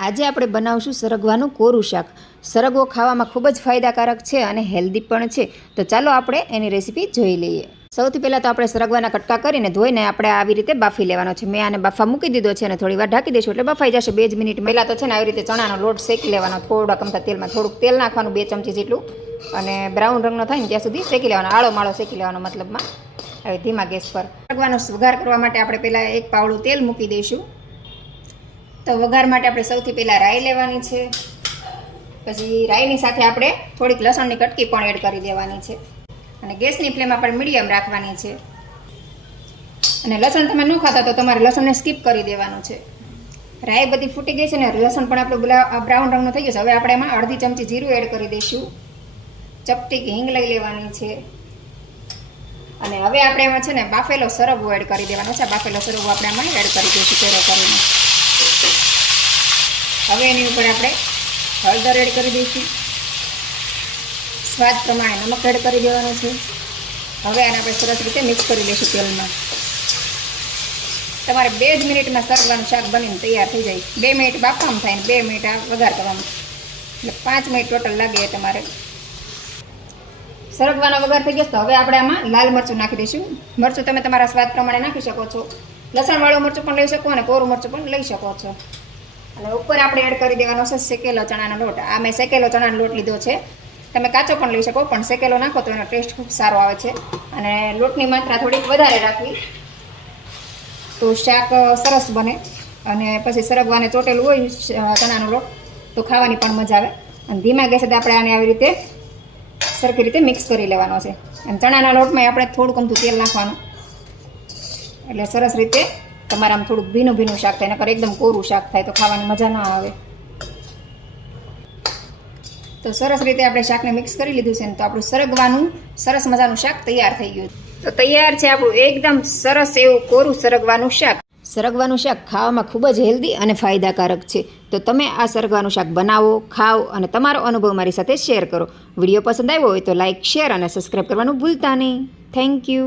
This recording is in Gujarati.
આજે આપણે બનાવશું સરગવાનું કોરું શાક. સરગવો ખાવામાં ખૂબ જ ફાયદાકારક છે અને હેલ્ધી પણ છે. તો ચાલો આપણે એની રેસીપી જોઈ લઈએ. સૌથી પહેલાં તો આપણે સરગવાના કટકા કરીને ધોઈને આપણે આવી રીતે બાફી લેવાનો છે. મેં આને બાફા મૂકી દીધો છે અને થોડી વાર ઢાંકી દઈશું એટલે બફાઈ જશે બે જ મિનિટ. પહેલાં તો છે ને આવી રીતે ચણાનો લોટ શેકી લેવાનો. થોડા કમતા તેલમાં થોડુંક તેલ નાખવાનું, બે ચમચી જેટલું. અને બ્રાઉન રંગનો થાય ને ત્યાં સુધી શેકી લેવાનો. આળો માળો શેકી લેવાનો મતલબમાં. હવે ધીમા ગેસ પર. સરગવાનો વઘાર કરવા માટે આપણે પહેલાં એક પાવડું તેલ મૂકી દઈશું. તો વઘાર માટે આપણે સૌથી પહેલાં રાઈ લેવાની છે. પછી રાઈની સાથે આપણે થોડીક લસણની કટકી પણ એડ કરી દેવાની છે. અને ગેસની ફ્લેમ આપણે મીડિયમ રાખવાની છે. અને લસણ તમે ન ખાતા તો તમારે લસણને સ્કીપ કરી દેવાનું છે. રાઈ બધી ફૂટી ગઈ છે ને લસણ પણ આપણું બ્રાઉન રંગનું થઈ ગયું છે. હવે આપણે એમાં અડધી ચમચી જીરું એડ કરી દઈશું. ચપટી હિંગ લઈ લેવાની છે. અને હવે આપણે એમાં છે ને બાફેલો સરગવો એડ કરી દેવાનો છે. બાફેલો સરગવો આપણે એમાં એડ કરી દઈશું, પેરો કરીને. હવે એની ઉપર આપણે હળદર એડ કરી દઈશું. સ્વાદ પ્રમાણે નમક એડ કરી દેવાનું છે. હવે આને આપણે સરસ રીતે મિક્સ કરી દઈશું તેલમાં. તમારે બે જ મિનિટમાં સરવાનું શાક બનીને તૈયાર થઈ જાય. બે મિનિટ બાફવામાં થાય ને બે મિનિટ આ વઘાર કરવામાં એટલે પાંચ મિનિટ ટોટલ લાગે તમારે. સરગવાનો વઘાર થઈ ગયો તો હવે આપણે આમાં લાલ મરચું નાખી દઈશું. મરચું તમે તમારા સ્વાદ પ્રમાણે નાખી શકો છો. લસણવાળું મરચું પણ લઈ શકો અને કોરું મરચું પણ લઈ શકો છો. અને ઉપર આપણે એડ કરી દેવાનો છે શેકેલો ચણાનો લોટ. આ મેં શેકેલો ચણાનો લોટ લીધો છે. તમે કાચો પણ લઈ શકો, પણ શેકેલો નાખો તો એનો ટેસ્ટ ખૂબ સારો આવે છે. અને લોટની માત્રા થોડીક વધારે રાખવી. તો શાક સરસ બને. અને પછી સરગવાને ચોટેલું હોય ચણાનો લોટ, તો ખાવાની પણ મજા આવે. અને ધીમા ગેસે આપણે આને આવી રીતે સરખી રીતે મિક્સ કરી લેવાનો છે. અને ચણાના લોટમાં આપણે થોડુંક અમથું તેલ નાખવાનું. એટલે સરસ રીતે તમારે આમ થોડુંક ભીનું ભીનું શાક થાય, નકર એકદમ કોરું શાક થાય, તો ખાવાની મજા ના આવે. તો સરસ રીતે આપણે શાકને મિક્સ કરી લીધું છે ને, તો આપણું સરગવાનું સરસ મજાનું શાક તૈયાર થઈ ગયું. તો તૈયાર છે આપણું એકદમ સરસ એવું કોરું સરગવાનું શાક. સરગવાનું શાક ખાવામાં ખૂબ જ હેલ્ધી અને ફાયદાકારક છે. તો તમે આ સરગવાનું શાક બનાવો, ખાઓ અને તમારો અનુભવ મારી સાથે શેર કરો. વીડિયો પસંદ આવ્યો હોય તો લાઇક શેર અને સબસ્ક્રાઈબ કરવાનું ભૂલતા નહીં. Thank you